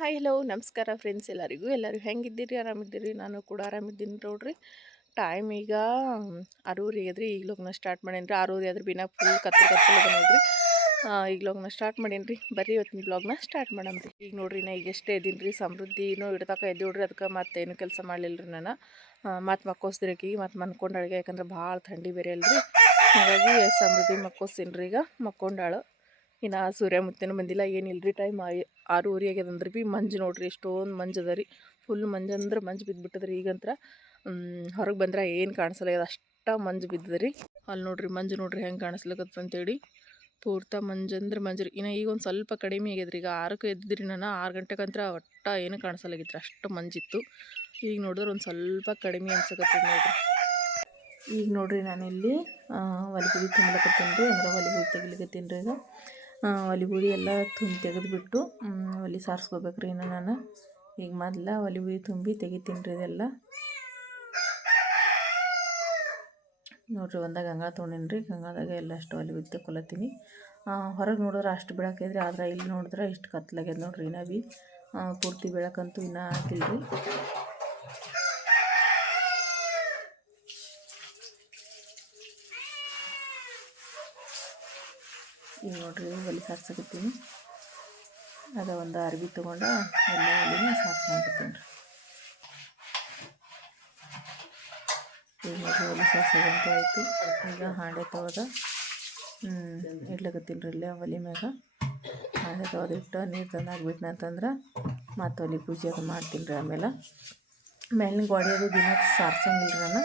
Hi hello ನಮಸ್ಕಾರ friends ಎಲ್ಲರಿಗೂ. ಎಲ್ಲರೂ ಹೆಂಗಿದ್ದೀರಿ? ಆರಾಮಿದ್ದೀರಿ? ನಾನು ಕೂಡ ಆರಾಮಿದ್ದೀನಿ ನೋಡ್ರಿ. ಟೈಮ್ ಈಗ ಆರೂರಿ ಆದ್ರಿ. ಈಗ ಲೋಗ್ನ ಸ್ಟಾರ್ಟ್ ಮಾಡೇನಿ ರೀ ಆರೂರಿ ಆದ್ರೆ ಬಿನ ಫುಲ್ ಕತ್ತು ಕತ್ತಲ ಅದ ನೋಡ್ರಿ. ಆ, ಈಗ ಲೋಗ್ನ ಸ್ಟಾರ್ಟ್ ಮಾಡೇನಿ ರೀ ಬರ್ರಿ ಇವತ್ತಿನ ಬ್ಲಾಗ್ನ ಸ್ಟಾರ್ಟ್ ಮಾಡಮ್ರಿ ಈಗ ನೋಡ್ರಿ ನಾ ಈಗ ಎಷ್ಟೇ ಇದ್ದೀನಿ ರೀ ಸಮೃದ್ಧಿನೂ ಇಡ್ತಕ್ಕ ಎದ್ದೇಳ್ರಿ. ಅದಕ್ಕೆ ಮತ್ತೇನು ಕೆಲಸ ಮಾಡಲಿಲ್ಲ ರೀ ನಾನು ಮತ್ತು ಈಗ ಮತ್ತು ಮನ್ಕೊಂಡಾಳಿಗೆ ಯಾಕಂದ್ರೆ ಭಾಳ ಥಂಡಿ ಬೇರೆ ಅಲ್ರಿ. ಹಾಗಾಗಿ ಸಮೃದ್ಧಿ ಮಕ್ಕೋಸ್ತೀನಿ ರೀ ಈಗ ಮಕ್ಕೊಂಡಾಳು ಇನ್ನು ಸೂರ್ಯ ಮುತ್ತೇನೂ ಬಂದಿಲ್ಲ ಏನಿಲ್ಲ ರೀ ಟೈಮ್ ಆರೂವರೆ ಆಗ್ಯದಂದ್ರೆ ಭೀ ಮಂಜು ನೋಡ್ರಿ ಎಷ್ಟೊಂದು ಮಂಜು ಅದ ರೀ. ಫುಲ್ ಮಂಜು ಅಂದ್ರೆ ಮಂಜು ಬಿದ್ದುಬಿಟ್ಟದ್ರಿ ಈಗಂತ್ರ. ಹೊರಗೆ ಬಂದ್ರೆ ಏನು ಕಾಣಿಸಲ್ಲ ಅಷ್ಟ ಮಂಜು ಬಿದ್ದದ್ರಿ ಅಲ್ಲಿ ನೋಡ್ರಿ ಮಂಜು ನೋಡ್ರಿ ಹೆಂಗೆ ಕಾಣಿಸ್ಲಿಕ್ಕತ್ತ ಅಂತೇಳಿ. ಪೂರ್ತ ಮಂಜು ಅಂದ್ರೆ ಮಂಜು ರೀ. ಇನ್ನು ಈಗ ಒಂದು ಸ್ವಲ್ಪ ಕಡಿಮೆ ಆಗ್ಯದ್ರಿ. ಈಗ ಆರಕ್ಕೆ ಎದ್ದಿದ್ರಿ ನಾನು, ಆರು ಗಂಟೆಗಂತ್ರ ಒಟ್ಟ ಏನು ಕಾಣಿಸಲಾಗಿತ್ತು ಅಷ್ಟು ಮಂಜಿತ್ತು ಈಗ ನೋಡಿದ್ರೆ ಒಂದು ಸ್ವಲ್ಪ ಕಡಿಮೆ ಅನ್ಸಕತ್ತದ ನೋಡ್ರಿ. ಈಗ ನೋಡ್ರಿ ನಾನಿಲ್ಲಿ ಒಲಿಗೆ ತುಂಬಲಕತ್ತೀನಿ ರೀ ಅಂದ್ರೆ ಒಲಿಗೆ ತೆಗಿಲಿಕತ್ತೀನಿ ರೀ ಈಗ. ಒಲಿಗುಡಿ ಎಲ್ಲ ತುಂಬಿ ತೆಗೆದುಬಿಟ್ಟು ಒಲಿ ಸಾರಿಸ್ಕೋಬೇಕ್ರಿ ಇನ್ನು ನಾನು. ಈಗ ಮೊದ್ಲ ಒಲಿಗುಡಿ ತುಂಬಿ ತೆಗಿತೀನಿ ರೀ ಇದೆಲ್ಲ. ನೋಡಿರಿ ಒಂದಾಗ ಗಂಗಾ ತೊಗೊಂಡೇನಿ ರೀ. ಗಂಗಾದಾಗ ಎಲ್ಲ ಅಷ್ಟು ಒಲಿಗುಡಿ ತೆಕ್ಕೊಲತ್ತೀನಿ. ಹೊರಗೆ ನೋಡಿದ್ರೆ ಅಷ್ಟು ಬೆಳಕಿದ್ರೆ, ಆದ್ರೆ ಇಲ್ಲಿ ನೋಡಿದ್ರೆ ಇಷ್ಟು ಕತ್ಲಾಗ್ಯದ ನೋಡ್ರಿ ಇನ್ನ ಭೀ. ಪೂರ್ತಿ ಬೆಳಕಂತೂ ಇನ್ನೂ ಆಗಿಲ್ಲ ಈಗ ನೋಡ್ರಿ, ಒಲಿ ಸಾರ್ಸಕತ್ತೀನಿ. ಅದು ಒಂದು ಅರ್ಬಿ ತೊಗೊಂಡು ಎಲ್ಲ ಒಲಿನ ಸಾರ್ಸ್ಕೊಂಡ್ಬಿಡ್ತೀನಿ ರೀ. ಈಗ ನೋಡ್ರಿ, ಒಲಿ ಸಾರ್ಸೋದಂತ ಆಯಿತು ಈಗ ಹಾಂಡೆ ತೊಳೆದ ಇಡ್ಲಕತ್ತೀನಿ ರೀ ಇಲ್ಲೇ ಒಲಿ ಮ್ಯಾಗ. ಹಾಂಡೆ ತೊಳೆದಿಟ್ಟು ನೀರು ತಂದು ಹಾಕ್ಬಿಟ್ನ ಅಂತಂದ್ರೆ ಮತ್ತೆ ಒಲಿ ಪೂಜೆ ಅದು ಮಾಡ್ತೀನಿ ರೀ ಆಮೇಲೆ. ಮೇಲಿನ ಗೋಡೆ ಅದು ದಿನ ಸಾರ್ಸಂಗಿಲ್ಲ ನಾನು.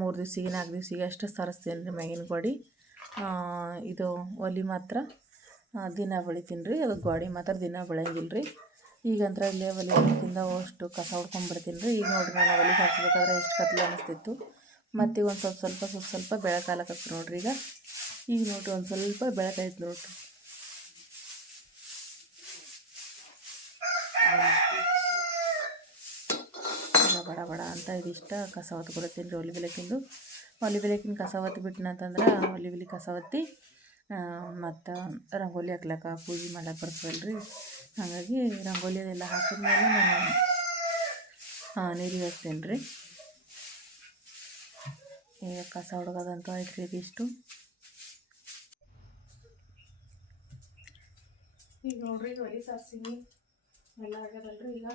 ಮೂರು ದಿವ್ಸಿಗೆ, ನಾಲ್ಕು ದಿವ್ಸಿಗೆ ಅಷ್ಟೇ ಸಾರಿಸ್ತೀನಿ ರೀ ಮ್ಯಾಗಿನ ಗೋಡೆ. ಇದು ಒಲಿ ಮಾತ್ರ. ದಿನ ಬೆಳಿತೀನಿ ರೀ. ಅದು ಗೋಡೆ ಮಾತ್ರ ದಿನ ಬೆಳೆಯಂಗಿಲ್ಲ ರೀ. ಈಗಂತ್ರ ಇಲ್ಲೇ ಒಲಿ ಹಾಕಿಂದ ಅಷ್ಟು ಕಸ ಹೊಡ್ಕೊಂಡ್ಬಿಡ್ತೀನಿ ರೀ. ಈಗ ನೋಡ್ರಿ ನಾನು ಒಲಿ ಹಾಕ್ಸ್ಬೇಕಾದ್ರೆ ಎಷ್ಟು ಕತ್ಲೆ ಅನಿಸ್ತಿತ್ತು. ಮತ್ತು ಒಂದು ಸ್ವಲ್ಪ ಸ್ವಲ್ಪ ಸ್ವಲ್ಪ ಸ್ವಲ್ಪ ಬೆಳಕಾಲಕತ್ತು ನೋಡ್ರಿ ಈಗ. ಈಗ ನೋಡ್ರಿ ಒಂದು ಸ್ವಲ್ಪ ಬೆಳಕಾಯ್ತು ನೋಡ್ರಿ. ಈಗ ಬಡ ಬಡ ಅಂತ ಇದಿಷ್ಟ ಕಸ ಹೊತ್ಕೊಳತ್ತೀನಿ ರೀ, ಒಲಿ ಬೆಳಕಿಂದು ಒಲಿ ಬೆಳಕಿನ ಕಸ ಒತ್ತಿ ಬಿಟ್ನಂತಂದ್ರೆ ಒಲೆ ಬೆಲಿ ಕಸ ಒತ್ತಿ ಮತ್ತು ರಂಗೋಲಿ ಹಾಕ್ಲಕ್ಕ ಪೂಜೆ ಮಾಡಕ್ಕೆ ಬರ್ತದಲ್ರಿ. ಹಾಗಾಗಿ ರಂಗೋಲಿ ಅದೆಲ್ಲ ಹಾಕಿದ್ಮೇಲೆ ನಾನು ನೀರಿಗೆ ಹಾಕ್ತೇನೆ ರೀ ಈಗ ಕಸ ಹೊಡ್ಗೋದಂತೂ ರೀ ಇದಿಷ್ಟು. ಈಗ ನೋಡ್ರಿ ಒಲಿ ಸಾರ್ಸಿನಿ. ಎಲ್ಲ ಆಗ್ಯಾರಲ್ರಿ ಈಗ.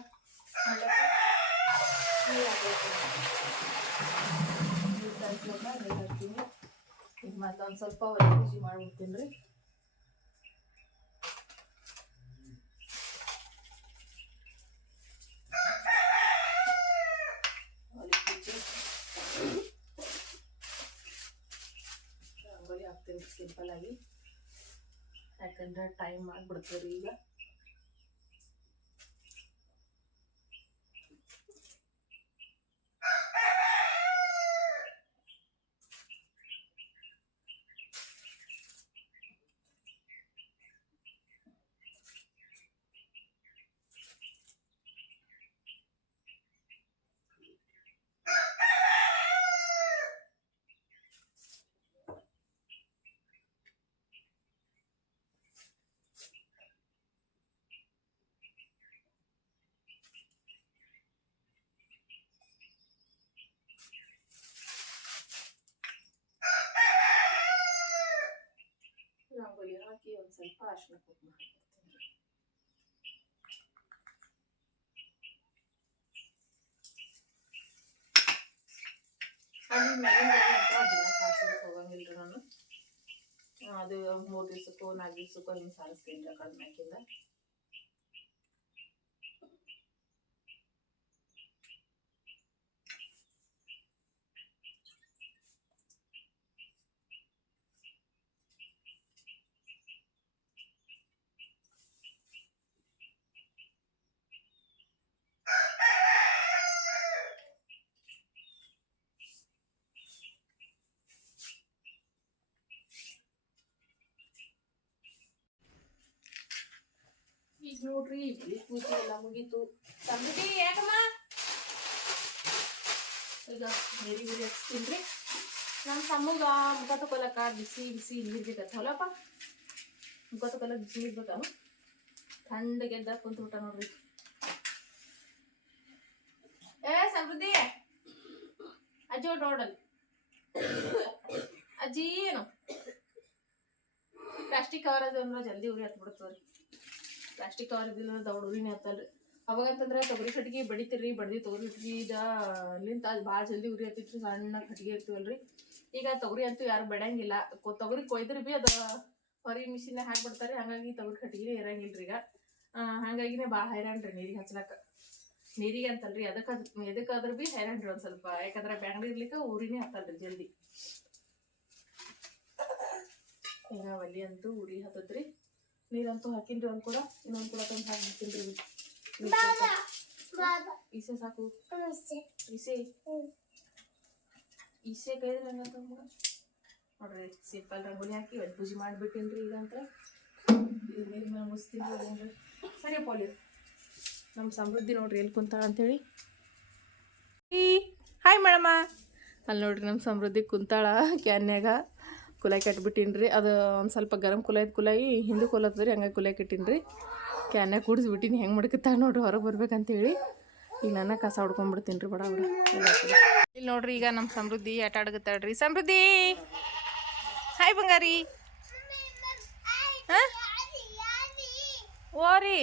ಮಾಡ್ಲಕ್ಕ ನೀರ್ ಹಾಕ್ಬೇಕು. ನೀರ್ ಕಾಯ್ಸ್ಕೊಂಡ ನೀರ್ ಹಾಕ್ತೀನಿ ಈಗ ಮತ್ತೊಂದು ಸ್ವಲ್ಪ ಒಲೆ ಪೂಜೆ ಮಾಡ್ಬಿಡ್ತೀನಿ ರೀ ಒಲೆ ಪೂಜೆ ರಂಗೋಲಿ ಹಾಕ್ತೀನಿ ಸಿಂಪಲ್ ಆಗಿ ಯಾಕಂದ್ರೆ ಟೈಮ್ ಆಗ್ಬಿಡ್ತದೆ ರೀ ಈಗ ರಂಗೋಲಿ ಹಾಕಿ ಒಂದು ಸ್ವಲ್ಪ ಅರ್ಶಿನ ಕುಂಕುಮ ಹಾಕಿರ್ತೀನಿ ಅಂತ ದಿನ ಹೋಗಂಗಿಲ್ಲ ನಾನು ಅದು ಮೂರು ದಿವ್ಸಕ್ಕೂ ನಾಲ್ಕು ದಿವ್ಸಕ್ಕೂ ಹಿಂಗೆ ಸಾರಿಸ್ತೀನಿ ರೀ ಆ ಈಗ ನೋಡ್ರಿ ಇಲ್ಲಿ ಪೂಜೆ ಎಲ್ಲ ಮುಗೀತು. ತಂಬಿಟಿ ಯಾಕಮ್ಮ? ಈಗ ನೀರಿ ಬಿರಿ ಹಚ್ತೀನಿ ನಮ್ಮ ತಮ್ಮಗ ಮುಖ ತಗೊಳಕ ಬಿಸಿ ಬಿಸಿ ನೀರು ಬೇಕತ್ತವಲ್ಲಪ್ಪ ಮುಖ ತಗೊಳಕ್ ಬಿಸಿ ನೀರು ಬೇಕಾನು ಥಂಡಗೆದ್ದ ಕುಂತು ಬಿಟ್ಟ ನೋಡ್ರಿ. ಏ, ಸಮೃದ್ಧಿ. ಅಜ್ಜಿ ನೋಡಲ್ ಅಜ್ಜಿ ಏನು? ಪ್ಲಾಸ್ಟಿಕ್ ಕವರ್ ಅದು ಅಂದ್ರೆ ಜಲ್ದಿ ಉರಿ ಹತ್ತು ಬಿಡ್ತವ್ರಿ ಪ್ಲಾಸ್ಟಿಕ್ ಕವರ್ ಇದ್ದಿಲ್ಲ ಅಂದ್ರೆ ದೌಡ್ ಉರಿನೇ ಹತ್ತಲ್ರಿ ಅವಾಗಂತಂದ್ರೆ ತೊಗರಿ ಕಟ್ಗೆ ಬಡಿತೀರಿ ಬಡ್ದಿ ತೊಗರಿ ಕಟ್ಗಿ ಇದ ಅಲ್ಲಿಂದ ಅದು ಭಾಳ ಜಲ್ದಿ ಉರಿ ಹತ್ತಿತ್ತು ಸಣ್ಣ ಕಟ್ಗೆ ಇರ್ತೀವಲ್ರಿ. ಈಗ ತೊಗರಿ ಅಂತೂ ಯಾರು ಬೆಳೆಯಂಗಿಲ್ಲ ತೊಗರಿ ಕೊಯ್ದ್ರಿ ಬಿ ಅದು ಹೊರಿ ಮಿಷಿನ್ ಹಾಕ್ಬಿಡ್ತಾರೆ ಹಂಗಾಗಿ ತೊಗರಿ ಕಟ್ಗಿನೇ ಇರಂಗಿಲ್ರಿ ಈಗ. ಹಂಗಾಗಿನೇ ಭಾಳ ಹೈರಾಣ್ರಿ ನೀರಿಗೆ ಹಚ್ಲಕ್ಕ ನೀರಿಗೆ ಅಂತಲ್ರಿ ಅದಕ್ಕೆ ಎದಕ್ಕಾದ್ರೂ ಬಿ ಹೈರಾಣ್ರಿ ಒಂದು ಸ್ವಲ್ಪ. ಯಾಕಂದ್ರೆ ಬ್ಯಾಂಗ್ಳೂರ್ ಇರ್ಲಿಕ್ಕೆ ಊರಿನೇ ಹತ್ತಲ್ರಿ ಜಲ್ದಿ. ಈಗ ಒಲಿ ಅಂತೂ ಉರಿ ಹತ್ತದ್ರಿ ನೀರಂತೂ ಹಾಕಿನ್ರಿ ಒಂದ್ ಕೂಡ ಇನ್ನೊಂದು ಕೂಡ ತಂದು ಹಾಕಿನ್ರಿ. ಈಸೆ ಸಾಕು. ಈಸೆ. ಈಸೆ. ಕೈದ್ರೆ ಹಂಗಂತ ನೋಡ್ರಿ ಸಿಂಪಲ್ ರಂಗೋಲಿ ಹಾಕಿ ಒಂದು ಪೂಜೆ ಮಾಡಿಬಿಟ್ಟಿನ್ರಿ ಈಗಂತ ಇದು ನೀರ್ ಮೇಲೆ ಅದೇನ್ರಿ ಸರಿ ಪೋಲಿ ನಮ್ಮ ಸಮೃದ್ಧಿ ನೋಡ್ರಿ ಎಲ್ಲಿ ಕುಂತಾಳ ಅಂತೇಳಿ. ಹಾಯ್ ಮೇಡಮ್ಮ ಅಲ್ಲಿ ನೋಡ್ರಿ ನಮ್ಮ ಸಮೃದ್ಧಿ ಕುಂತಾಳ ಕ್ಯಾನ್ಯಾಗ. ಕುಲಾಯಿ ಕಟ್ಬಿಟ್ಟಿನ್ರಿ ಅದು ಒಂದು ಸ್ವಲ್ಪ ಗರಂ ಕುಲಾಯ್ದು ಕುಲಾಯಿ, ಹಿಂದೆ ಕುಲತ್ತದ್ರಿ ಹಂಗಾಗಿ ಕುಲಾಯಿ ಕಟ್ಟಿನ್ರಿ ಕ್ಯಾನ್ಯಾಗ ಕುಡಿಸ್ಬಿಟ್ಟಿನಿ, ಹೆಂಗೆ ಮಡ್ಕತ್ತಾ ನೋಡ್ರಿ ಹೊರಗೆ ಬರ್ಬೇಕಂತೇಳಿ. ಈಗ ನಾನು ಕಸ ಹೊಡ್ಕೊಂಡ್ಬಿಡ್ತೀನಿ ರೀ ಬಡ ಬಡ ಇಲ್ಲಿ ನೋಡ್ರಿ ಈಗ ನಮ್ಮ ಸಮೃದ್ಧಿ ಆಟ ಆಡಗತ್ತಾಳ್ರಿ ಸಮೃದ್ಧಿ! ಹಾಯ್ ಬಂಗಾರಿ! ಹಾಂ? ರೀ.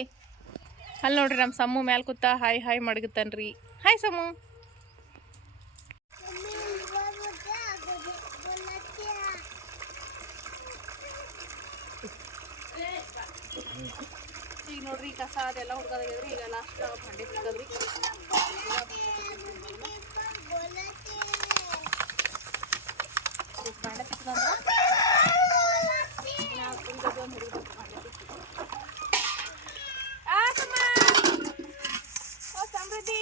ಅಲ್ಲಿ ನೋಡ್ರಿ ನಮ್ಮ ಸಮ್ಮು ಮ್ಯಾಲ್ ಕೂತ ಹಾಯ್ ಹಾಯ್ ಮಡಗತ್ತಾನ್ರಿ ಹಾಯ್ ಸಮ್ಮು ಈಗ ನೋಡ್ರಿ ಕಸ ಅದೆಲ್ಲ ಹುಡ್ಕೋದಾಗ್ಯದ್ರಿ ಈಗ ಲಾಸ್ಟ್ ಬಂಡೆ ಸಿಗದ್ರಿ ಬಂಡೆ ತಿಕ್ಕದಂದ್ರ ಆ ಸಮ್ಮ ಓ ಸಮೃದ್ಧಿ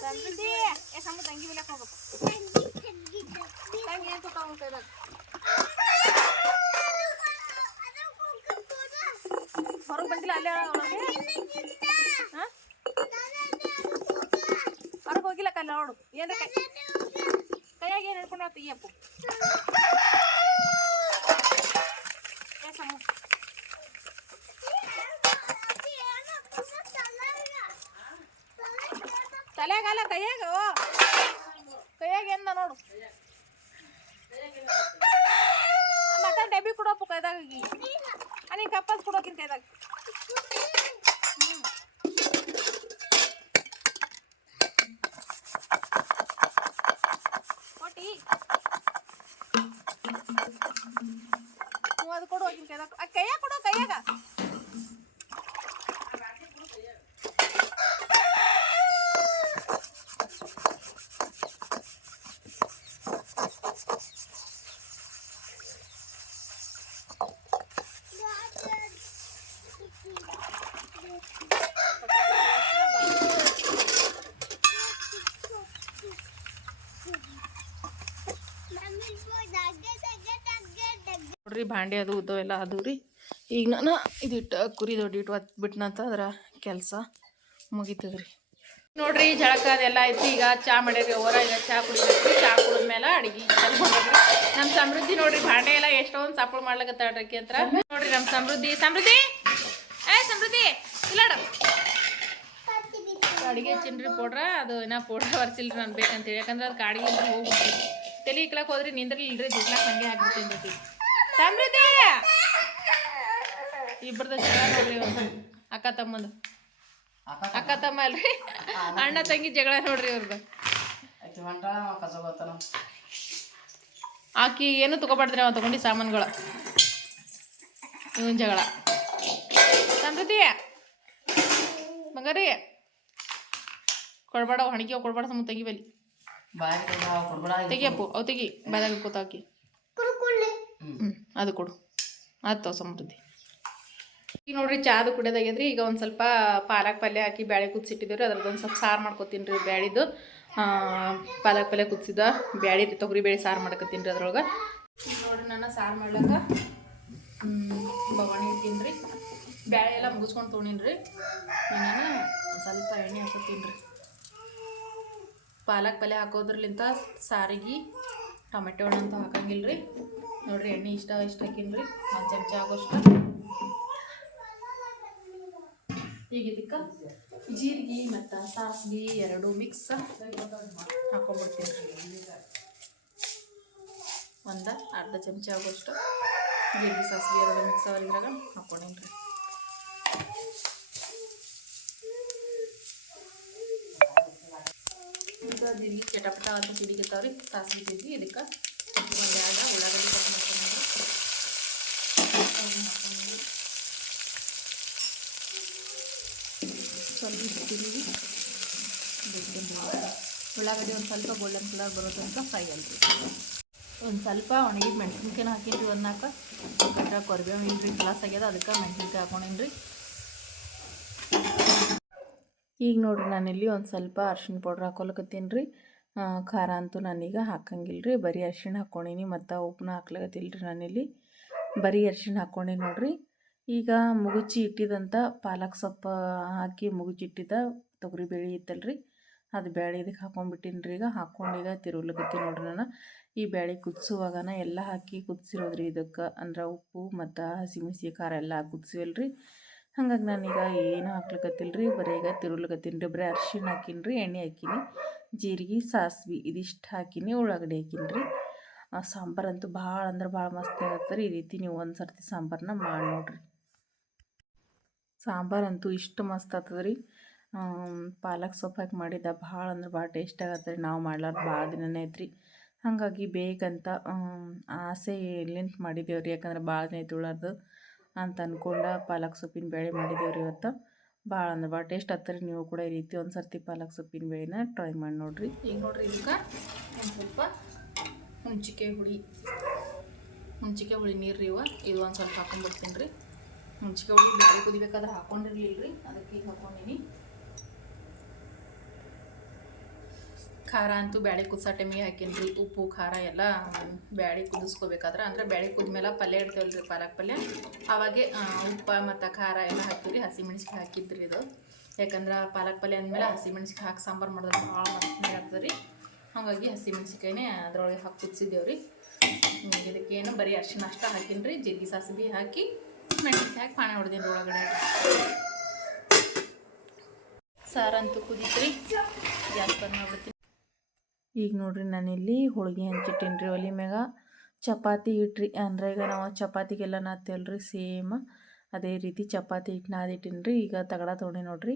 ಸಮೃದ್ಧಿ ಏ ಸಮ್ಮ ತಂಗಿ ಬಿಲಕ್ ಹೋಗಪ್ಪ ತಂಗಿ ಏನ್ ಕೂತಾವ ಕೈದಾಗ ಹೊರಗೆ ಬಂದಿಲ್ಲ ಅಲ್ಲೇ ಒಳಗೆ ಹಾಂ ಹೊರಗೆ ಹೋಗಿಲ್ಲ ಕಲ್ಲ ನೋಡು ಏನ್ರ ಕೈ ಕೈಯಾಗ ಏನು ಹಿಡ್ಕೊಂಡು ಹೋಗ್ತಿ ಅಪ್ಪು ಏ ಸಮ್ಮ ತಲೆಗಾಲ ಕೈಯಾಗ. ಕೈಯಾಗ ಎಂದ ನೋಡು ಮತ್ತೆ ಡಬ್ಬಿ ಕೊಡೋಪ್ಪ ಕೈದಾಗ ಅನಿ ಕಪ್ಪಸ್ ಕೊಡೋಕಿನ ಕೈದಾಗ. ಕೊಟ್ಟಿ. ಅದು ಕೊಡು ಹೋಗಿನ ಕೈದಾಗ. ಕೈಯಾಗ ಕೊಡು ಕೈಯಾಗ. ನೋಡ್ರಿ ಭಾಂಡೆ ಅದು ಉದ್ದವೆಲ್ಲ ಅದು ರೀ. ಈಗ ನಾನು ಇದಿಟ್ಟು ಕುರಿ ದೊಡ್ಡ ಇಟ್ಟು ಒತ್ತು ಬಿಟ್ನಂತ ಅದ್ರ ಕೆಲಸ ಮುಗೀತದ್ರಿ ನೋಡ್ರಿ ಜಳಕ ಅದೆಲ್ಲ ಐತಿ ಈಗ ಚಾ ಮಾಡ್ಯಾರಿ ಹೊರ ಈಗ ಚಾ ಕುಡಿಬೇಕು ಚಾ ಕುಡಿದ್ಮೇಲೆ ಅಡಿಗೆ ನಮ್ಮ ಸಮೃದ್ಧಿ ನೋಡ್ರಿ ಭಾಂಡೆ ಎಲ್ಲ ಎಷ್ಟೊಂದು ಸಾಪುಳು ಮಾಡ್ಲಕತ್ತಾಡ್ರಿ ಅಂತ ನೋಡ್ರಿ ನಮ್ಮ ಸಮೃದ್ಧಿ ಸಮೃದ್ಧಿ! ಏ ಸಮೃದ್ಧಿ, ಇಲ್ಲ ಅಡಿಗೆ ಚಿನ್ರಿ ಪೌಡ್ರ, ಅದು ಏನೋ ಪೌಡ್ರ ಬರ್ಸಿಲ್ರಿ ನಾನು ಬೇಕಂತೇಳಿ. ಯಾಕಂದ್ರೆ ಅದು ಕಾಡಿಗೆ ಹೋಗ್ಬಿಟ್ಟು ತಲೆ ಇಕ್ಲಕ್ಕೆ ಹೋದ್ರಿ ನಿಂದ್ರಲ್ಲಿ ಇಲ್ರಿ ದುಡ್ಲಾಕ್ ಹಂಗೆ ಹಾಕ್ಬಿಟ್ಟಿಂದೈತಿ ಸಮೃದ್ಧಿ! ಇಬ್ಬರದ ಜಗಳ ನೋಡ್ರಿ ಅಕ್ಕ ತಮ್ಮಂದು. ಅಕ್ಕ ತಮ್ಮ. ಅಲ್ರಿ? ಅಣ್ಣ ತಂಗಿ ಜಗಳ ನೋಡ್ರಿ ಇವ್ರದ್ದು. ಆಕಿ ಏನು ತಗೋಬಾರ್ದ್ರಿ ಅವ ತಗೊಂಡು ಸಾಮಾನುಗಳು? ಇವನ್ ಜಗಳ. ಸಮೃದ್ಧಿ! ಬಂಗಾರಿ! ಕೊಡ್ಬೇಡ ಅವ್ ಕೊಡ್ಬೇಡ ಸಮ ತಂಗಿ ಬಲಿ ಬಾಯಿ ಕೊಡ್ಬೇಡ ತೆಗಿಯಪ್ಪು ಅವು ತೆಗಿ. ಬಾಯ್ದಾಗ ಕೂತಾಕಿ. ಹ್ಞೂ ಅದು ಕೊಡು. ಆಯ್ತು ಸಮೃದ್ಧಿ. ಈಗ ನೋಡ್ರಿ ಚಾದು ಕುಡಿಯೋದಾಗ್ಯದ್ರಿ ಈಗ ಒಂದು ಸ್ವಲ್ಪ ಪಾಲಕ್ ಪಲ್ಯ ಹಾಕಿ ಬ್ಯಾಳೆ ಕುದಿಸಿಟ್ಟಿದ್ದೀವಿ ಅದ್ರದ್ದು ಒಂದು ಸ್ವಲ್ಪ ಸಾರು ಮಾಡ್ಕೊತೀನಿ ರೀ ಬ್ಯಾಳಿದು ಪಾಲಕ್ ಪಲ್ಯ ಕುದಿಸಿದ ಬ್ಯಾಳಿ ತೊಗರಿ ಬೇಳೆ ಸಾರು ಮಾಡ್ಕೊತೀನಿ ರೀ ಅದ್ರೊಳಗೆ. ನೋಡ್ರಿ ನಾನು ಸಾರು ಮಾಡ್ಲಕ್ಕ ಬವಣಿ ತಿನ್ರಿ ರೀ ಬ್ಯಾಳೆ ಎಲ್ಲ ಮುಗಿಸ್ಕೊಂಡು ತೊಗೊಂಡಿನಿ ರೀ ನಾನು ಸ್ವಲ್ಪ ಎಣ್ಣೆ ಹಾಕೋತೀನಿ ರೀ ಪಾಲಕ್ ಪಲ್ಯ ಹಾಕೋದ್ರಲಿಂತ ಸಾರಿಗೆ ಟೊಮೆಟೊ ಹಣ್ಣು ಅಂತ ಹಾಕಂಗಿಲ್ಲ ರೀ ನೋಡ್ರಿ ಎಣ್ಣೆ ಇಷ್ಟ ಇಷ್ಟ ಹಾಕಿನ್ರಿ. ಒಂದು ಚಮಚ ಆಗೋಷ್ಟು ಈಗ ಇದಕ್ಕೆ ಜೀರಿಗೆ ಮತ್ತು ಸಾಸಿವೆ ಎರಡು ಮಿಕ್ಸ್ ಹಾಕೊಂಡ್ಬಿಡ್ತೀನಿ. ಒಂದು ಅರ್ಧ ಚಮಚ ಆಗೋಷ್ಟು ಜೀರಿಗೆ ಸಾಸಿವೆ ಎರಡು ಮಿಕ್ಸ್ ಅವರಿದ್ರಾಗ ಹಾಕೊಂಡೇನಿ ರೀ ಈಗ ಜೀರಿಗೆ ಚಟಪಟ ಅಂತ ಸಿಡಿಗತ್ತಾವ ರೀ ಸಾಸಿವೆ ಜೀರಿಗೆ ಇದಕ್ಕೆ ಉಳ್ಳಾಗಡ್ಡಿ ಕಟ್ ಮಾಡ್ಕೊಂಡು ಸ್ವಲ್ಪ ಜೀರಿಗೆ ಉಳ್ಳಾಗಡ್ಡಿ ಒಂದು ಸ್ವಲ್ಪ ಗೋಲ್ಡನ್ ಕಲರ್ ಬರೋ ಫ್ರೈ ಅಲ್ರಿ ಒಂದು ಸ್ವಲ್ಪ ಒಣಗಿದ ಮೆಣಸಿನ್ಕಾಯಿನ ಒಂದು ನಾಲ್ಕು ಅದ್ರಾಗ ಕೊರಿಬೇವು ಇಲ್ರಿ ಕಲಾಸ್ ಆಗ್ಯದ, ಅದಕ್ಕೆ ಮೆಣಸಿನ್ಕಾಯಿ ಹಾಕೊಂಡಿನ್ರಿ. ಈಗ ನೋಡ್ರಿ, ನಾನಿಲ್ಲಿ ಒಂದು ಸ್ವಲ್ಪ ಅರ್ಶಿಣ ಪೌಡ್ರ್ ಹಾಕೊಳಕತ್ತೀನಿ ರೀ. ಖಾರ ಅಂತೂ ನಾನೀಗ ಹಾಕಂಗಿಲ್ಲ ರೀ ಬರೀ ಅರ್ಶಿಣ ಹಾಕ್ಕೊಂಡೀನಿ ಮತ್ತು ಉಪ್ಪನ್ನ ಹಾಕ್ಲಕತ್ತಿಲ್ಲ ರೀ ನಾನಿಲ್ಲಿ. ಬರೀ ಅರ್ಶಿಣ ಹಾಕ್ಕೊಂಡೀನಿ ನೋಡಿರಿ. ಈಗ ಮುಗುಚಿ ಇಟ್ಟಿದಂಥ ಪಾಲಕ್ ಸೊಪ್ಪು ಹಾಕಿ ಮುಗುಚಿ ಇಟ್ಟಿದ್ದ ತೊಗರಿಬೇಳೆ ಇತ್ತಲ್ರಿ ಅದು ಬೇಳೆ ಇದಕ್ಕೆ ಹಾಕೊಂಡ್ಬಿಟ್ಟಿನಿ ರೀ ಈಗ. ಹಾಕ್ಕೊಂಡು ಈಗ ತಿರುಗ್ಲಕತ್ತೀನಿ ನೋಡ್ರಿ ನಾನು. ಈ ಬೇಳೆ ಕುದಿಸುವಾಗನ ಎಲ್ಲ ಹಾಕಿ ಕುದಿಸಿರೋದ್ರಿ ಇದಕ್ಕೆ. ಅಂದ್ರೆ ಉಪ್ಪು ಮತ್ತು ಹಸಿಮೆಣಸಿ ಖಾರ ಎಲ್ಲ ಕುದಿಸಿವಲ್ರಿ. ಹಂಗಾಗಿ ನಾನೀಗ ಏನು ಹಾಕ್ಲಿಕತ್ತಿಲ್ಲ ರೀ ಬರೀ ಈಗ ತಿರುಗ್ಲಕತ್ತೀನಿ ರೀ. ಬರೀ ಅರ್ಶಿಣ ಹಾಕೀನಿ ರೀ ಎಣ್ಣೆ ಹಾಕಿನಿ. ಜೀರಿಗೆ, ಸಾಸ್ವೆ ಇದಿಷ್ಟು ಹಾಕಿನಿ ಉಳ್ಳಾಗಡ್ಡಿ ಹಾಕಿನಿ ರೀ ಸಾಂಬಾರಂತೂ ಭಾಳ ಅಂದ್ರೆ ಭಾಳ ಮಸ್ತ್ ಆಗತ್ತೆ ರೀ ಈ ರೀತಿ ನೀವು ಒಂದು ಸರ್ತಿ ಸಾಂಬಾರನ್ನ ಮಾಡಿ ನೋಡ್ರಿ. ಸಾಂಬಾರಂತೂ ಇಷ್ಟು ಮಸ್ತ್ ಆಗ್ತದೆ ರೀ ಪಾಲಕ್ ಸೊಪ್ಪು ಹಾಕಿ ಮಾಡಿದ್ದ ಭಾಳ ಅಂದ್ರೆ ಭಾಳ ಟೇಸ್ಟ್ ಆಗತ್ತೆ ರೀ ನಾವು ಮಾಡ್ಲಾರ್ದು ಭಾಳ ದಿನನೇ ಐತ್ರಿ. ಹಾಗಾಗಿ ಬೇಕಂತ ಆಸೆ ಎಲ್ಲಿಂದ ಮಾಡಿದ್ದೇವೆ ರೀ ಯಾಕಂದ್ರೆ ಭಾಳ ದಿನ ಐತಿ ಉಳ್ಳಾರ್ದು ಅಂತ ಅಂದ್ಕೊಂಡ ಪಾಲಕ್ ಸೊಪ್ಪಿನ ಬೇಳೆ ಮಾಡಿದ್ದೇವೆ ರೀ ಇವತ್ತು. ಭಾಳ ಅಂದ್ರೆ ಭಾಳ ಟೇಸ್ಟ್ ಹತ್ತಿರ ನೀವು ಕೂಡ ಈ ರೀತಿ ಒಂದು ಸರ್ತಿ ಪಾಲಕ್ ಸೊಪ್ಪಿನ ಬೇಳೆನ ಟ್ರೈ ಮಾಡಿ ನೋಡಿರಿ. ಈಗ ನೋಡಿರಿ ಇದಕ್ಕೆ ಒಂದು ಸ್ವಲ್ಪ ಹುಣ್ಚಿಕೆ ಹುಳಿ. ಹುಣ್ಚಿಕೆ ಹುಳಿ ನೀರು ರೀ ಇವ. ಇದು ಒಂದು ಸ್ವಲ್ಪ ಹಾಕೊಂಡ್ಬಿಡ್ತೀನಿ ರೀ. ಹುಣ್ಚಿಕೆ ಹುಳಿ ಬೇರೆ ಕುದಿಬೇಕಾದ್ರೆ ಹಾಕೊಂಡಿರ್ಲಿಲ್ಲ ರೀ ಅದಕ್ಕೆ ಈಗ ಹಾಕೊಂಡೀನಿ. ಖಾರ ಅಂತೂ ಬ್ಯಾಳೆ ಕುದಿಸೋ ಟೈಮಿಗೆ ಹಾಕಿನ್ರಿ. ಉಪ್ಪು, ಖಾರ ಎಲ್ಲ ಬ್ಯಾಳೆ ಕುದಿಸ್ಕೋಬೇಕಾದ್ರೆ, ಅಂದ್ರೆ ಬ್ಯಾಳೆ ಕುದ್ಮೇಲೆ ಪಲ್ಯ ಇಡ್ತೇವಲ್ಲ ರೀ ಪಾಲಕ್ ಪಲ್ಯ. ಅವಾಗೆ ಉಪ್ಪು ಮತ್ತು ಖಾರ ಎಲ್ಲ ಹಾಕಿವ್ರಿ ಹಸಿಮೆಣ್ಸಿಕಾಯಿ ಹಾಕಿದ್ರಿ ಇದು. ಯಾಕಂದ್ರೆ ಪಾಲಕ್ ಪಲ್ಯ ಅಂದಮೇಲೆ ಹಸಿಮೆಣ್ಸಿಕಾಯಿ ಹಾಕಿ ಸಾಂಬಾರು ಮಾಡಿದ್ರೆ ಭಾಳ ಮಸ್ತ್ ಆಗ್ತದೆ ರೀ ಹಾಗಾಗಿ ಹಸಿಮೆಣ್ಸಿಕಾಯಿನೇ ಅದರೊಳಗೆ ಹಾಕಿ ಕುದಿಸಿದ್ದೇವೆ ರೀ ಇದಕ್ಕೇನು ಬರೀ ಅರ್ಶಿನ ಅಷ್ಟ ಹಾಕಿನ್ರಿ ಜೀರಿಗೆ ಸಾಸಿವೆ ಹಾಕಿ ಮೆಣಸಿಗೆ ಹಾಕಿ ಪಾಣೆ ಹೊಡೆದೀನಿ ಒಳಗಡೆ. ಸಾರಂತೂ ಕುದೀತ್ರಿ. ಗ್ಯಾಸ್ ಬಂದ್ ಮಾಡ್ಬಿಡ್ತೀನಿ. ಈಗ ನೋಡ್ರಿ ನಾನಿಲ್ಲಿ ಹೋಳಿಗೆ ಹಂಚಿಟ್ಟೀನಿ ರೀ ಒಲೆ ಮ್ಯಾಗ. ಚಪಾತಿ ಇಟ್ರಿ, ಅಂದ್ರೆ ಈಗ ನಾವು ಚಪಾತಿಗೆಲ್ಲ ನಾದ್ತೇವಲ್ರಿ ಸೇಮ್. ಅದೇ ರೀತಿ ಚಪಾತಿ ಹಿಟ್ಟು ನಾದಿಟ್ಟೀನಿ ರೀ ಈಗ ತಗಡ ತೊಗೊಂಡು ನೋಡ್ರಿ.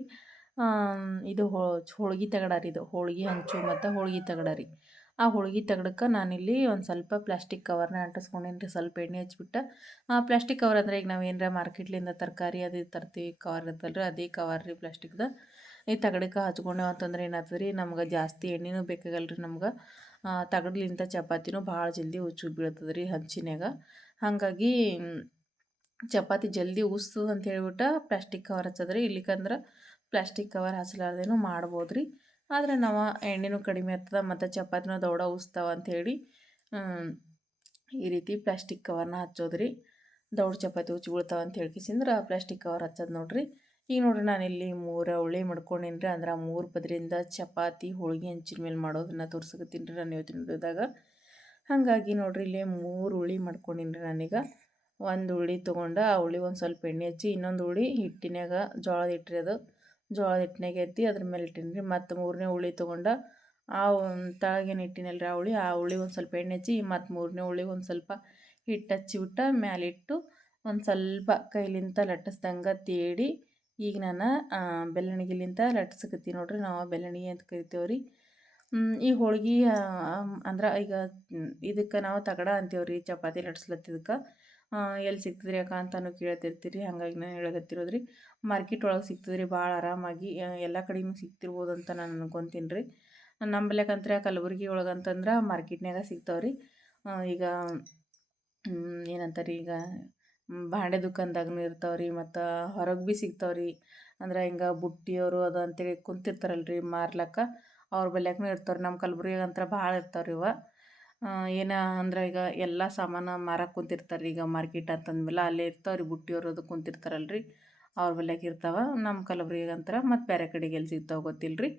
ಇದು ಹೋಳ್ಗೆ ತಗಡ ರೀ ಇದು, ಹೋಳ್ಗೆ ಹಂಚು ಮತ್ತು ಹೋಳ್ಗೆ ತಗಡ ರೀ. ಆ ಹೋಳ್ಗೆ ತಗಡಕ್ಕೆ ನಾನಿಲ್ಲಿ ಒಂದು ಸ್ವಲ್ಪ ಪ್ಲಾಸ್ಟಿಕ್ ಕವರ್ನ ಅಂಟಿಸ್ಕೊಂಡೇನಿ ರೀ ಸ್ವಲ್ಪ ಎಣ್ಣೆ ಹಚ್ಬಿಟ್ಟು. ಆ ಪ್ಲಾಸ್ಟಿಕ್ ಕವರ್ ಅಂದ್ರೆ ಈಗ ನಾವು ಏನರ ಮಾರ್ಕೆಟ್ಲಿಂದ ತರಕಾರಿ ಅದು ತರ್ತೀವಿ, ಕವರ್ ಇರ್ತಲ್ರಿ, ಅದೇ ಕವರ್ ರೀ ಪ್ಲಾಸ್ಟಿಕ್ದ. ಈ ತಗಡಕ್ಕೆ ಹಚ್ಕೊಂಡೇವು ಅಂತಂದ್ರೆ ಏನಾಗ್ತದೆ ರೀ, ನಮ್ಗೆ ಜಾಸ್ತಿ ಎಣ್ಣೆನೂ ಬೇಕಾಗಲ್ಲ ರೀ ನಮ್ಗೆ ತಗಡ್ಲಿಂತ ಚಪಾತಿನೂ ಭಾಳ ಜಲ್ದಿ ಉಚ್ಚು ಬೀಳ್ತದೆ ರೀ ಹಂಚಿನ್ಯಾಗ. ಹಾಗಾಗಿ, ಚಪಾತಿ ಜಲ್ದಿ ಉಸ್ತದೆ ಅಂತ ಹೇಳಿಬಿಟ್ಟು ಪ್ಲಾಸ್ಟಿಕ್ ಕವರ್ ಹಚ್ಚದ್ರಿ ಇಲ್ಲಿಕಂದ್ರೆ ಪ್ಲಾಸ್ಟಿಕ್ ಕವರ್ ಹಚ್ಚಲಾರ್ದೇನು ಮಾಡ್ಬೋದು ರೀ. ಆದರೆ ನಾವು ಎಣ್ಣೆನೂ ಕಡಿಮೆ ಆಗ್ತದೆ ಮತ್ತು ಚಪಾತಿನೂ ದೌಡ ಉಸ್ತಾವ ಅಂಥೇಳಿ ಈ ರೀತಿ ಪ್ಲಾಸ್ಟಿಕ್ ಕವರ್ನ ಹಚ್ಚೋದ್ರಿ ದೌಡ್ ಚಪಾತಿ ಉಚ್ಚಿ ಬೀಳ್ತಾವ ಅಂತ ಹೇಳ್ಕಿಸಿಂದ್ರೆ ಪ್ಲಾಸ್ಟಿಕ್ ಕವರ್ ಹಚ್ಚೋದು ನೋಡ್ರಿ. ಈಗ ನೋಡ್ರಿ ನಾನಿಲ್ಲಿ ಮೂರು ಉಳ್ಳಿ ಮಾಡ್ಕೊಂಡೀನಿ ರೀ ಅಂದ್ರೆ ಮೂರು ಪದರಿಂದ ಚಪಾತಿ, ಹೋಳಿಗೆ, ಹಂಚಿನ ಮೇಲೆ ಮಾಡೋದನ್ನು ತೋರ್ಸಕತ್ತೀನಿ ರೀ ನಾನು ಇವತ್ತಿನ ವಿಡಿಯೋದಾಗ ಹಾಗಾಗಿ ನೋಡ್ರಿ ಇಲ್ಲಿ ಮೂರು ಉಳಿ ಮಾಡ್ಕೊಂಡೀನಿ ರೀ ನಾನೀಗ. ಒಂದು ಉಳಿ ತೊಗೊಂಡು ಆ ಉಳ್ಳಿ ಒಂದು ಸ್ವಲ್ಪ ಎಣ್ಣೆ ಹಚ್ಚಿ, ಇನ್ನೊಂದು ಉಳಿ ಹಿಟ್ಟಿನಾಗ ಜೋಳದ ಇಟ್ಟಿರಿ ಅದು. ಜೋಳದ ಹಿಟ್ಟಿನಾಗ ಎತ್ತಿ ಅದ್ರ ಮೇಲೆ ಇಟ್ಟಿನಿ ರೀ ಮತ್ತು ಮೂರನೇ ಉಳ್ಳಿ ತೊಗೊಂಡು ಆ ತಳಗೇನು ಇಟ್ಟಿನಲ್ಲ ರೀ ಆ ಉಳ್ಳಿ ಆ ಉಳ್ಳಿ ಒಂದು ಸ್ವಲ್ಪ ಎಣ್ಣೆ ಹಚ್ಚಿ, ಮತ್ತು ಮೂರನೇ ಉಳ್ಳಿಗೆ ಒಂದು ಸ್ವಲ್ಪ ಹಿಟ್ಟು ಹಚ್ಚಿಬಿಟ್ಟು ಮ್ಯಾಲಿಟ್ಟು ಒಂದು ಸ್ವಲ್ಪ ಕೈಲಿಂತ ಲಟ್ಟಿಸ್ದಂಗೆ ತೇಡಿ ಈಗ ನಾನು ಬೆಲ್ಲಣಿಗಿಲಿಂತ ಲಟ್ಸಕತ್ತೀನಿ ನೋಡ್ರಿ, ನಾವು ಬೆಲ್ಲಣಿಗೆ ಅಂತ ಕರಿತೇವೆ ಈ ಹೋಳ್ಗೆ ಅಂದ್ರೆ ಈಗ ಇದಕ್ಕೆ ನಾವು ತಗಡ ಅಂತೀವಿ ರೀ, ಚಪಾತಿ ಲಟ್ಸ್ಲತ್ತಿದಕ್ಕೆ ಎಲ್ಲಿ ಸಿಗ್ತದ್ರಿ ಅಕ್ಕ ಅಂತಾನು ಕೇಳ್ತಿರ್ತೀರಿ, ಹಾಗಾಗಿ ನಾನು ಹೇಳಕತ್ತಿರೋದು ರೀ. ಮಾರ್ಕೆಟ್ ಒಳಗೆ ಸಿಗ್ತದೆ ರೀ ಭಾಳ ಆರಾಮಾಗಿ ಎಲ್ಲ ಕಡೆನೂ ಸಿಗ್ತಿರ್ಬೋದು ಅಂತ ನಾನು ಅನ್ಕೊತೀನಿ ರೀ. ನಂಬಲ್ಯಾಕಂದ್ರೆ ಕಲಬುರ್ಗಿ ಒಳಗೆ ಅಂತಂದ್ರೆ ಮಾರ್ಕೆಟ್ನಾಗ ಸಿಗ್ತಾವೆ ರೀ. ಈಗ ಏನಂತಾರೆ ಈಗ ಭಾಂಡೆ ದುಕಾನ್ದಾಗೂ ಇರ್ತಾವೆ ರೀ ಮತ್ತು ಹೊರಗೆ ಭೀ ಸಿಗ್ತಾವೆ ರೀ ಅಂದ್ರೆ ಹಿಂಗೆ ಬುಟ್ಟಿಯವರು ಅದು ಅಂತೇಳಿ ಕುಂತಿರ್ತಾರಲ್ಲ ರೀ ಮಾರ್ಲಕ್ಕ, ಅವ್ರ ಬಲ್ಯಾಗೂ ಇರ್ತಾವೆ ನಮ್ಮ ಕಲ್ಬುರ್ಗಿಯಾಗ ಅಂತ್ರ ಭಾಳ ರೀ ಇವ. ಏನ ಅಂದ್ರೆ ಈಗ ಎಲ್ಲ ಸಾಮಾನು ಮಾರಕ್ಕೆ ಕುಂತಿರ್ತಾರೆ ಈಗ ಮಾರ್ಕೆಟ್ ಅಂತಂದ್ಮೇಲೆ ಅಲ್ಲೇ ಇರ್ತಾವೆ ರೀ ಬುಟ್ಟಿಯವರು ಅದು ಕುಂತಿರ್ತಾರಲ್ಲ ರೀ ಅವ್ರ ಬಲ್ಯಾಕ ಇರ್ತಾವೆ ನಮ್ಮ ಕಲಬುರ್ಗಿಗೆ ಅಂತಾರೆ ಮತ್ತು ಬೇರೆ ಕಡೆಗೆ ಎಲ್ಲಿ ಸಿಗ್ತಾವೆ ಗೊತ್ತಿಲ್ಲ ರೀ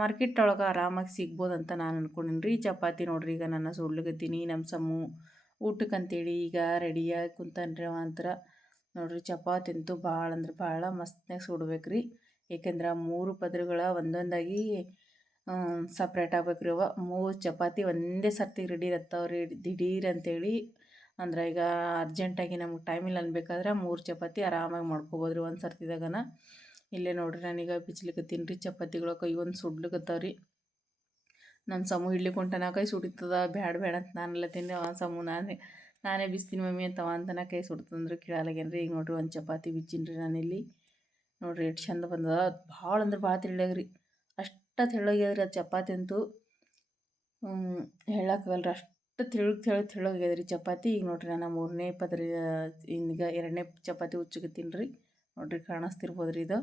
ಮಾರ್ಕೆಟ್ ಒಳಗೆ ಆರಾಮಾಗಿ ಸಿಗ್ಬೋದು ಅಂತ ನಾನು ಅನ್ಕೊಂಡಿನಿ ರೀ ಚಪಾತಿ ನೋಡ್ರಿ ಈಗ ನಾನು ಸುಡ್ಲಿಕತ್ತೀನಿ ನಮ್ಮ ಸಮ್ಮು ಊಟಕ್ಕಂತೇಳಿ ಈಗ ರೆಡಿಯಾಗಿ ಕುಂತಾನ್ರಿ ಅಂತರ. ನೋಡ್ರಿ ಚಪಾತಿ ಅಂತೂ ಭಾಳ ಅಂದ್ರೆ ಭಾಳ ಮಸ್ತ್ನಾಗ ಸುಡ್ಬೇಕು ರೀ ಏಕೆಂದ್ರೆ ಮೂರು ಪದರುಗಳ ಒಂದೊಂದಾಗಿ ಸಪ್ರೇಟ್ ಆಗ್ಬೇಕು ರೀ ಅವ. ಮೂರು ಚಪಾತಿ ಒಂದೇ ಸರ್ತಿ ರೆಡಿ ಇರತ್ತವ ರೀ. ದಿಢೀರ್ ಅಂತೇಳಿ ಅಂದ್ರೆ ಈಗ ಅರ್ಜೆಂಟಾಗಿ ನಮ್ಗೆ ಟೈಮ್ ಇಲ್ಲ ಅನ್ಬೇಕಾದ್ರೆ ಮೂರು ಚಪಾತಿ ಆರಾಮಾಗಿ ಮಾಡ್ಕೊಬೋದು ರೀ ಒಂದು ಸರ್ತಿದಾಗನ. ಇಲ್ಲೇ ನೋಡ್ರಿ ನಾನೀಗ ಬಿಚ್ಲಿಕ್ಕೆ ತಿನ್ರಿ, ಚಪಾತಿಗಳ ಕೈ ಒಂದು ಸುಡ್ಲಿಕ್ಕೆ ರೀ ನಮ್ಮ ಸಮೂ ಇಡ್ಲಿ ಹೊಂಟನ ಕೈ ಸುಡಿತದ, ಬ್ಯಾಡ ಬೇಡ ಅಂತ ನಾನು ತಿಂದೆ ಅವ ಸಮೂಹ ನಾನೇ. ನಾನೇ ಬಿಸ್ತೀನಿ ಮಮ್ಮಿ ಅಂತ ಅಂತನ ಕೈ ಸುಡ್ತಂದ್ರೆ ಕೇಳಲಾಗೇನು ರೀ ಈಗ ನೋಡ್ರಿ ಒಂದು ಚಪಾತಿ ಬಿಚ್ಚಿನ್ರಿ ನಾನಿಲ್ಲಿ. ನೋಡ್ರಿ ಎಷ್ಟು ಚಂದ ಬಂದದ ಭಾಳ ಅಂದ್ರೆ ಭಾಳ ತಿಳಿಯಾಗ್ರಿ ಅಷ್ಟು ತೆಳ್ಳಗ್ಯದ್ರಿ ಅದು ಚಪಾತಿ ಅಂತೂ. ಹೇಳಕ್ಕಾಗಲ್ಲ ರೀ ಅಷ್ಟು ತಿಳಿ ತಿಳಿ, ತೆಳ್ಳಗ್ಯದ್ರಿ ಚಪಾತಿ. ಈಗ ನೋಡ್ರಿ ನಾನು ಮೂರನೇ ಪದ್ರ ಈಗ ಎರಡನೇ ಚಪಾತಿ ಉಚ್ಚಕ್ಕೆ ತಿನ್ರಿ. ನೋಡ್ರಿ ಕಾಣಿಸ್ತಿರ್ಬೋದ್ರಿ ಇದು.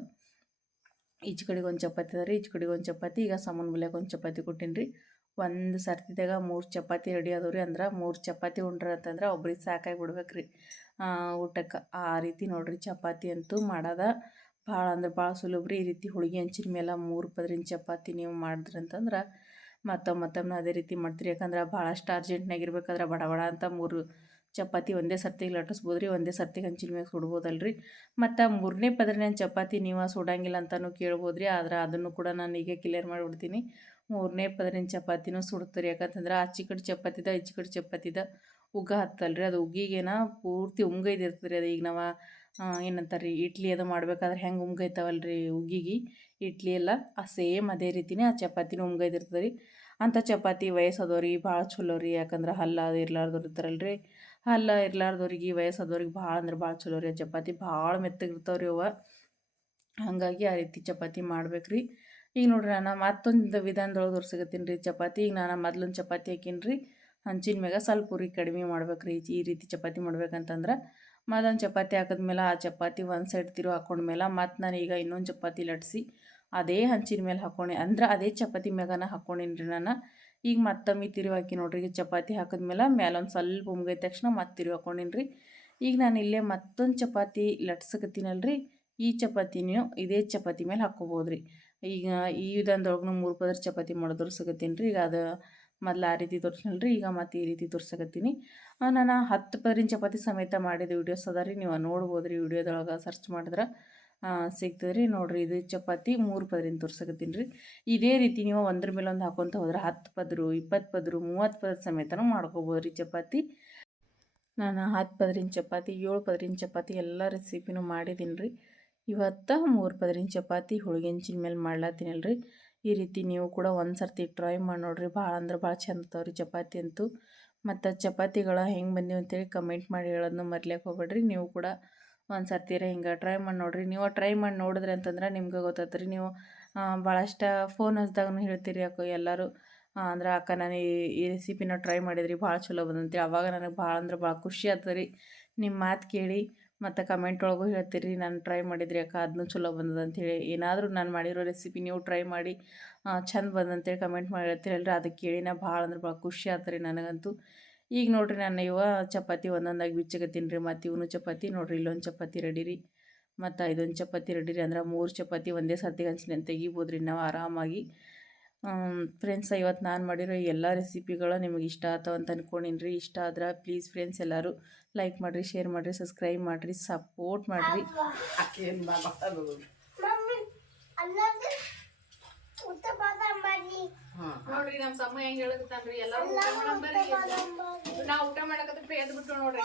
ಈಚೆ ಕಡೆಗೆ ಒಂದು ಚಪಾತಿ ಅದ ರೀ ಈಚೆ ಕಡೆಗೆ ಒಂದು ಚಪಾತಿ, ಈಗ ಸಾಮಾನ್ ಬಲ್ಯಾಕ ಒಂದು ಚಪಾತಿ ಕೊಟ್ಟೀನಿ ಒಂದು ಸರ್ತಿದಾಗ ಮೂರು ಚಪಾತಿ ರೆಡಿ ಆದವು ರೀ ಅಂದ್ರೆ ಮೂರು ಚಪಾತಿ ಉಂಡ್ರ ಅಂತಂದ್ರೆ ಒಬ್ರಿಗೆ ಸಾಕಾಗಿ ಬಿಡ್ಬೇಕು ರೀ ಊಟಕ್ಕೆ ಆ ರೀತಿ ನೋಡ್ರಿ ಚಪಾತಿ ಅಂತೂ ಮಾಡೋದ. ಭಾಳ ಅಂದ್ರೆ ಭಾಳ ಸುಲಭ ರೀ ಈ ರೀತಿ ಹೋಳಿಗೆ ಹಂಚಿನ ಮೇಲೆ ಮೂರು ಪದರಿನ ಚಪಾತಿ ನೀವು ಮಾಡಿದ್ರಿ ಅಂತಂದ್ರೆ ಮತ್ತೊಮ್ಮೆ ಮತ್ತೊಮ್ಮೆ ಅದೇ ರೀತಿ ಮಾಡ್ತೀರಿ. ಯಾಕಂದ್ರೆ ಭಾಳಷ್ಟು ಅರ್ಜೆಂಟ್ನಾಗ ಇರ್ಬೇಕಾದ್ರೆ ಬಡ ಬಡ ಅಂತ ಮೂರು ಚಪಾತಿ ಒಂದೇ ಸರ್ತಿಗೆ ಲಟ್ಟಿಸ್ಬೋದು ರೀ ಒಂದೇ ಸರ್ತಿಗೆ ಹಂಚಿನ ಮ್ಯಾಗ ಸುಡ್ಬೋದಲ್ಲ ರೀ ಮತ್ತು ಮೂರನೇ ಪದರಿನ ಚಪಾತಿ ನೀವು ಸುಡಂಗಿಲ್ಲ ಅಂತಲೂ ಕೇಳ್ಬೋದು ರೀ ಆದ್ರೆ ಅದನ್ನು ಕೂಡ ನಾನು ಈಗ ಕ್ಲಿಯರ್ ಮಾಡಿಬಿಡ್ತೀನಿ. ಮೂರನೇ ಪದರಿನ ಚಪಾತಿನೂ ಸುಡ್ತಾರೆ ಯಾಕಂತಂದ್ರೆ ಆಚೆ ಕಡೆ ಚಪಾತಿದ ಈಚೆ ಕಡೆ ಚಪಾತಿದ ಉಗ್ಗ ಹತ್ತಲ್ಲ ರೀ ಅದು ಉಗ್ಗಿಗೇನ ಪೂರ್ತಿ ಉಮ್ಗೈದಿರ್ತದೆ ರೀ ಅದು ಈಗ ನಾವು ಏನಂತಾರೆ ರೀ ಇಡ್ಲಿ ಅದು ಮಾಡ್ಬೇಕಾದ್ರೆ ಹೆಂಗೆ ಉಮ್ಗೈತಾವಲ್ಲ ರೀ ಉಗ್ಗಿಗೆ. ಇಡ್ಲಿ ಎಲ್ಲ ಆ ಸೇಮ್ ಅದೇ ರೀತಿನೇ ಆ ಚಪಾತಿನೂ ಉಮ್ಗೈದಿರ್ತದೆ ರೀ ಅಂಥ ಚಪಾತಿ ವಯಸ್ಸಾದವ್ರಿ, ಭಾಳ ಚಲೋ ರೀ ಯಾಕಂದ್ರೆ ಹಲ್ಲ ಅದು ಇರ್ಲಾರ್ದವ್ರು ಇರ್ತಾರಲ್ಲ ರೀ ಹಲ್ಲ ಇರ್ಲಾರ್ದವ್ರಿಗೆ ವಯಸ್ಸಾದವ್ರಿಗೆ ಭಾಳ ಅಂದ್ರೆ ಭಾಳ ಚಲೋ ರೀ. ಚಪಾತಿ ಭಾಳ ಮೆತ್ತಗಿರ್ತಾವ್ರಿ ಅವ. ಹಾಗಾಗಿ ಆ ರೀತಿ ಚಪಾತಿ ಮಾಡ್ಬೇಕ್ರಿ. ಈಗ ನೋಡ್ರಿ ನಾನು ಮತ್ತೊಂದು ವಿಧಾನದೊಳಗೆ ತೋರ್ಸಕತ್ತೀನಿ ರೀ. ಚಪಾತಿ, ಈಗ ನಾನು ಮೊದ್ಲೊಂದು ಚಪಾತಿ ಹಾಕೀನಿ ರೀ. ಹಂಚಿನ ಮ್ಯಾಗ ಸ್ವಲ್ಪ ಉರಿ ಕಡಿಮೆ ಮಾಡ್ಬೇಕ್ರಿ. ಈ ರೀತಿ ಚಪಾತಿ ಮಾಡ್ಬೇಕಂತಂದ್ರೆ ಮತ್ತೊಂದು ಚಪಾತಿ ಹಾಕಿದ್ಮೇಲೆ ಆ ಚಪಾತಿ ಒಂದು ಸೈಡ್ ತಿರು ಹಾಕೊಂಡ್ಮೇಲೆ ಮತ್ತು ನಾನು ಈಗ ಇನ್ನೊಂದು ಚಪಾತಿ ಲಟ್ಸಿ, ಅದೇ ಹಂಚಿನ ಮೇಲೆ ಹಾಕ್ಕೊಂಡೆ ಅಂದ್ರೆ ಅದೇ ಚಪಾತಿ ಮ್ಯಾಗನ ಹಾಕ್ಕೊಂಡೀನಿ ರೀ ನಾನು. ಈಗ ಮತ್ತೊಮ್ಮೆ ತಿರುವಿ ಹಾಕಿ ನೋಡ್ರಿ, ಈಗ ಚಪಾತಿ ಹಾಕಿದ್ಮೇಲೆ ಒಂದು ಸ್ವಲ್ಪ ಉಮ್ಗೈದ ತಕ್ಷಣ ಮತ್ತೆ ತಿರುವಿ ಹಾಕ್ಕೊಂಡೀನಿ ರೀ ಈಗ ನಾನು ಇಲ್ಲೇ ಮತ್ತೊಂದು ಚಪಾತಿ ಲಟ್ಸಕತ್ತೀನಲ್ಲ ರೀ ಈ ಚಪಾತಿನೂ ಇದೇ ಚಪಾತಿ ಮೇಲೆ ಹಾಕ್ಕೋಬೋದ್ರಿ. ಈಗ ಈ ವಿಧಾನದೊಳಗೂ ಮೂರು ಪದರ ಚಪಾತಿ ಮಾಡೋದು ಸಿಗತ್ತೀನಿ ರೀ ಈಗ ಅದು ಮೊದಲು ಆ ರೀತಿ ತೋರಿಸ್ನಲ್ಲ ರೀ ಈಗ ಮತ್ತೆ ಈ ರೀತಿ ತೋರ್ಸಕತ್ತೀನಿ. ನಾನು ಹತ್ತು ಪದರಿನ ಚಪಾತಿ ಸಮೇತ ಮಾಡಿದ ವೀಡಿಯೋಸ್ ಅದ ರೀ ನೀವು ನೋಡ್ಬೋದು ರೀ ವಿಡಿಯೋದೊಳಗೆ ಸರ್ಚ್ ಮಾಡಿದ್ರೆ ಸಿಗ್ತದೆ ರೀ ನೋಡಿರಿ ಇದು ಚಪಾತಿ ಮೂರು ಪದರಿನ ತೋರ್ಸಕತ್ತೀನಿ ರೀ. ಇದೇ ರೀತಿ ನೀವು ಒಂದ್ರ ಮೇಲೆ ಒಂದು ಹಾಕೊತ ಹೋದ್ರೆ ಹತ್ತು ಪದರು, ಇಪ್ಪತ್ತು ಪದರು, ಮೂವತ್ತು ಪದರ ಸಮೇತನೂ ಮಾಡ್ಕೋಬೋದು ರೀ ಚಪಾತಿ. ನಾನು ಹತ್ತು ಪದರಿನ ಚಪಾತಿ, ಏಳು ಪದರಿನ ಚಪಾತಿ ಎಲ್ಲ ರೆಸಿಪಿನೂ ಮಾಡಿದ್ದೀನಿ ರೀ. ಇವತ್ತು ಮೂರು ಪದರಿನ ಚಪಾತಿ ಹೋಳಿಗೆ ಹಂಚಿನ ಮೇಲೆ ಮಾಡ್ಲತ್ತೀನಲ್ಲ ರೀ ಈ ರೀತಿ ನೀವು ಕೂಡ ಒಂದು ಸರ್ತಿ ಟ್ರೈ ಮಾಡಿ ನೋಡಿರಿ, ಭಾಳ ಅಂದ್ರೆ ಭಾಳ ಚಂದ ರೀ ಚಪಾತಿ ಅಂತೂ. ಮತ್ತು ಚಪಾತಿಗಳ ಹೆಂಗೆ ಬಂದಿವೆ ಅಂತೇಳಿ ಕಮೆಂಟ್ ಮಾಡಿ ಹೇಳೋದನ್ನ ಮರ್ಲಿಕ್ಕೆ ಹೋಗ್ಬೇಡ್ರಿ, ನೀವು ಕೂಡ ಒಂದು ಸರ್ತಿರ ಹಿಂಗೆ ಟ್ರೈ ಮಾಡಿ ನೋಡಿರಿ. ನೀವು ಟ್ರೈ ಮಾಡಿ ನೋಡಿದ್ರಿ ಅಂತಂದ್ರೆ ನಿಮ್ಗೆ ಗೊತ್ತಾತ್ರಿ. ನೀವು ಭಾಳಷ್ಟು ಫೋನ್ ಹಚ್ದಾಗೂ ಹೇಳ್ತೀರಿ ಅಕ್ಕ ಎಲ್ಲರೂ. ಅಂದ್ರೆ ಅಕ್ಕ ನಾನು ಈ ರೆಸಿಪಿನ ಟ್ರೈ ಮಾಡಿದ್ರಿ, ಭಾಳ ಚಲೋ ಬಂದಂತೇಳಿ ಅವಾಗ ನನಗೆ ಭಾಳ ಅಂದ್ರೆ ಭಾಳ ಖುಷಿ ರೀ. ನಿಮ್ಮ ಮಾತು ಕೇಳಿ ಮತ್ತು ಕಮೆಂಟ್ ಒಳಗೂ ಹೇಳ್ತೀರಿ, ನಾನು ಟ್ರೈ ಮಾಡಿದ್ರಿ ಅಕ್ಕ ಅದನ್ನೂ ಚಲೋ ಬಂದದ ಅಂಥೇಳಿ ಏನಾದರೂ ನಾನು ಮಾಡಿರೋ ರೆಸಿಪಿ ನೀವು ಟ್ರೈ ಮಾಡಿ ಚಂದ ಬಂದಂತೇಳಿ ಕಮೆಂಟ್ ಮಾಡಿ ಹೇಳ್ತೀರಲ್ರಿ. ಅದಕ್ಕೆ ಕೇಳಿ ನಾ ಭಾಳ ಅಂದ್ರೆ ಭಾಳ ಖುಷಿ ಆತರಿ ರೀ ನನಗಂತೂ. ಈಗ ನೋಡಿರಿ ನಾನು ಇವ ಚಪಾತಿ ಒಂದೊಂದಾಗಿ ಬಿಚ್ಚಕತ್ತೀನಿ ರೀ. ಮತ್ತು ಇವನು ಚಪಾತಿ ನೋಡಿರಿ ಇಲ್ಲೊಂದು ಚಪಾತಿ ರೆಡಿ ರೀ. ಮತ್ತು ಇದೊಂದು ಚಪಾತಿ ರೆಡಿ ರೀ. ಅಂದ್ರೆ ಮೂರು ಚಪಾತಿ ಒಂದೇ ಸರ್ತಿ ಹಂಚಿನ ತೆಗಿಬೋದು ರೀ ನಾವು ಆರಾಮಾಗಿ ಫ್ರೆಂಡ್ಸ್ ಇವತ್ತು ನಾನು ಮಾಡಿರೋ ಎಲ್ಲ ರೆಸಿಪಿಗಳು ನಿಮಗೆ ಇಷ್ಟ ಆತವ ಅಂತ ಅಂದ್ಕೊಂಡಿನಿ ರೀ. ಇಷ್ಟ ಆದ್ರೆ ಪ್ಲೀಸ್ ಫ್ರೆಂಡ್ಸ್ ಎಲ್ಲರೂ ಲೈಕ್ ಮಾಡಿರಿ ಶೇರ್ ಮಾಡಿರಿ ಸಬ್ಸ್ಕ್ರೈಬ್ ಮಾಡಿರಿ ಸಪೋರ್ಟ್ ಮಾಡಿರಿ ಅಕ್ಕಿ ಏನು ಮಾತಾಡೋದು ಹಾಂ ನೋಡ್ರಿ ನಮ್ಮ ಸಮ್ಮ ಹೆಂಗ್ ಹೇಳಕತ್ತಾನ್ರಿ? ಎಲ್ಲಾರು ಊಟ ಮಾಡಂಬರ್ರಿ ನಾವು ಊಟ ಮಾಡಕತ್ತ ಎದ್ದು ಬಿಟ್ಟು ನೋಡ್ರಿ.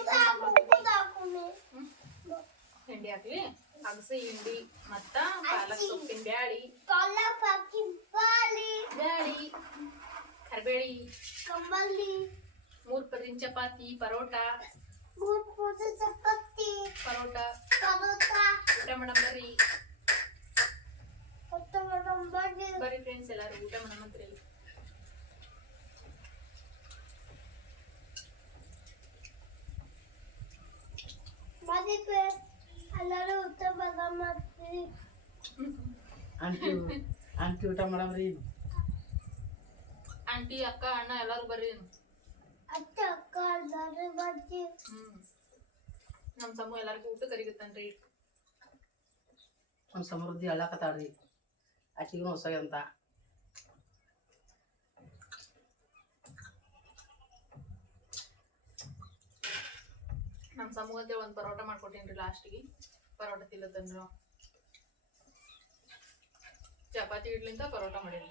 ಹಿಂಡಿ ಹಾಕ್ಲಿ. ಅಗಸಿ ಹಿಂಡಿ ಮತ್ತ ಪಾಲಕ್ ಸೊಪ್ಪಿನ ಬ್ಯಾಳಿ. ಬ್ಯಾಳಿ ಕರ್ಬೇಳಿ ಮೂರ್ ಪದಿನ ಚಪಾತಿ ಪರೋಟ. ಪರೋಟ. ಊಟ ಮಾಡಂಬರ್ರಿ ಬರ್ರಿ. ಫ್ರೆಂಡ್ಸ್ ಎಲ್ಲರೂ ಊಟ ಮಾಡಂತ್ರಿ ಎಲ್ಲರೂ ಉತ್ತಮ ಮಾಡ್ತೀವಿ ಆಂಟಿ ಆಂಟಿ ಊಟ ಮಾಡಮ್ರಿ ಆಂಟಿ ಅಕ್ಕ ಅಣ್ಣ ಎಲ್ಲಾರು ಬರ್ರಿ ಅತ್ತೆ ಅಕ್ಕ ಎಲ್ಲರೂ ಬರ್ತೀವಿ ಹ್ಮ್. ನಮ್ ತಮ್ಮ ಎಲ್ಲಾರಿಗೂ ಊಟ ಕರಿಗತ್ತನ್ರಿ ಒಂದು ಸಮೃದ್ಧಿ ಅಳ್ಳಾಕತ್ತಾಳ್ರಿ. ಆಕಿಗೂ ಹೊಸಾಗಂತ ನಮ್ಮ ಸಮೂಹದ ಒಂದು ಪರೋಟ ಮಾಡ್ಕೊಟ್ಟೇನ್ರಿ ಲಾಸ್ಟಿಗೆ ಪರೋಟ ತಿಲ್ಲತ್ತಂದ್ರು ಚಪಾತಿ ಇಡ್ಲಿಂದ ಪರೋಟ ಮಾಡೀನಿ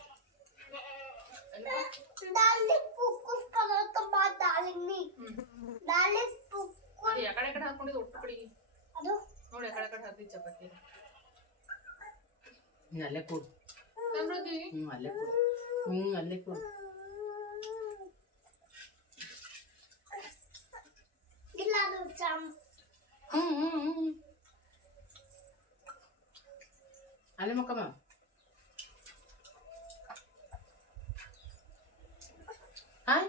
ನೋಡಿ ಆ ಕಡೆ ಕಡೆ ಹಾಕ್ತಿವಿ ಚಪಾತಿ. ಹ್ಞೂ ಅಲ್ಲೇ ಕೊಡು ಹ್ಞೂ ಅಲ್ಲೇ ಕೊಡು ಹ್ಞೂ ಅಲ್ಲೇ ಕೊಡು ಹ್ಞೂ ಹ್ಞೂ ಹ್ಞೂ ಅಲ್ಲೇ ಮಕ್ಕಮ್ಮ ಹಾಂ